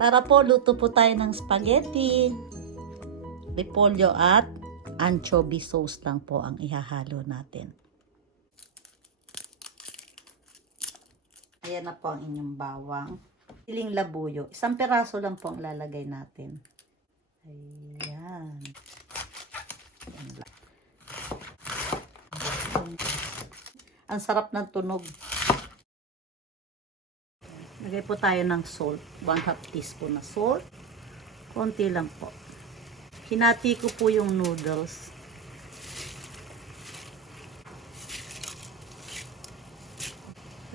Tara po, luto po tayo ng spaghetti. Repolyo at anchovy sauce lang po ang ihahalo natin. Ayan na po ang inyong bawang. Siling labuyo. Isang peraso lang po ang lalagay natin. Ayan. Ang sarap ng tunog. Lagay po tayo ng salt. 1/2 teaspoon na salt. Konti lang po. Hinati ko po yung noodles.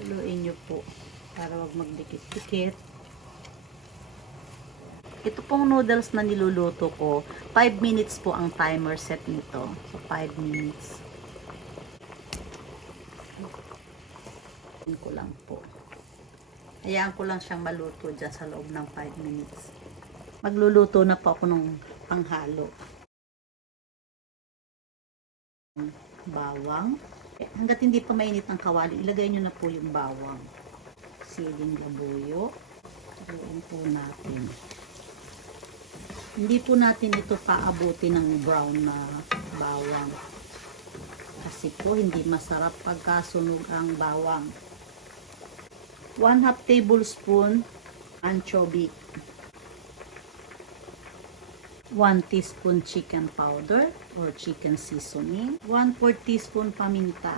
Haluin nyo po para wag magdikit-dikit. Ito pong noodles na niluluto ko, 5 minutes po ang timer set nito. So 5 minutes. Ko lang po. Hayaan ko lang siyang maluto dyan sa loob ng 5 minutes. Magluluto na po ako ng panghalo. Bawang. Hanggat hindi pa mainit ang kawali, ilagay nyo na po yung bawang. Siling labuyo. Haluin po natin. Hindi po natin ito paabuti ng brown na bawang. Kasi po hindi masarap pagkasunog ang bawang. 1/2 tablespoon anchovy. 1 teaspoon chicken powder or chicken seasoning. 1/4 teaspoon paminta.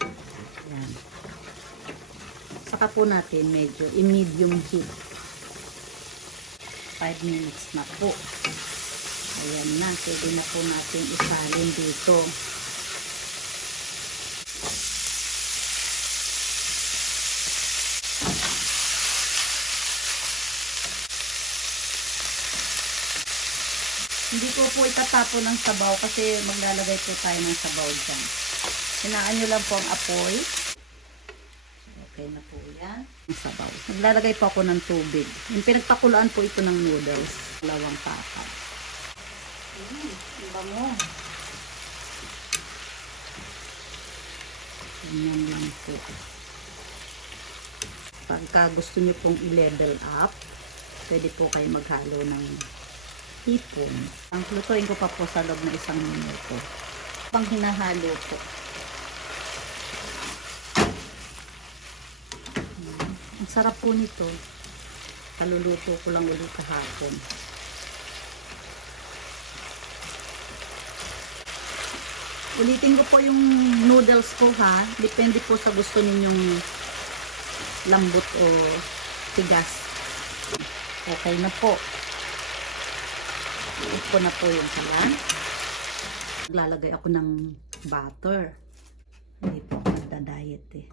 Ayan. Saka po natin medyo i-medium heat. 5 minutes na po. Ayan na. Pwede na po natin isalin dito. Hindi ko po itatapon ng sabaw kasi maglalagay po tayo ng sabaw dyan. Hinaan nyo lang po ang apoy. Okay na po yan. Ang sabaw. Maglalagay po ako ng tubig. Yung pinagpakuluan po ito ng noodles. 2 takal. Ang bango. Ganyan lang po. Pagka gusto nyo pong i-level up, pwede po kayo maghalo ng hipon. Ang lutuin ko pa po sa loob na 1 minuto. Pang hinahalo po. Ang sarap po nito. Kaluluto ko lang ulit kahapon. Ulitin ko po yung noodles ko ha. Depende po sa gusto ninyong lambot o tigas. Okay na po. Ito na po yung salan. Naglalagay ako ng butter. Hindi po ako nagda-diet eh.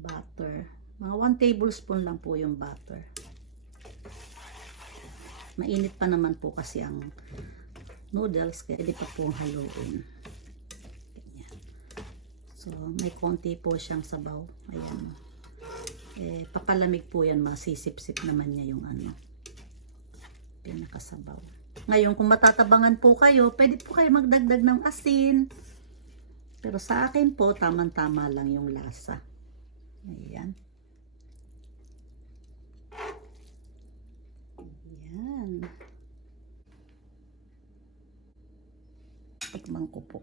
Butter. Mga 1 tablespoon lang po yung butter. Mainit pa naman po kasi ang noodles. Kaya pwede pa pong haluin. Ganyan. So, may konti po siyang sabaw. Ayan. Eh, papalamig po yan. Masisip-sip naman niya yung ano. Pinakasabaw. Ngayon, kung matatabangan po kayo, pwede po kayo magdagdag ng asin. Pero sa akin po, tamang-tama lang yung lasa. Ayan. Ayan. Tikman ko po.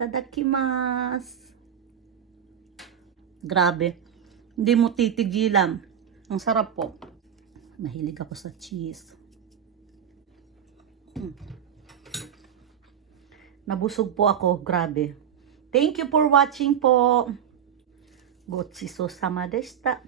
Tadakimasu. Grabe. Hindi mo titigilan. Ang sarap po. Mahilig ako sa cheese. Nabusog po ako. Grabe. Thank you for watching po. Gochiso sama deshita.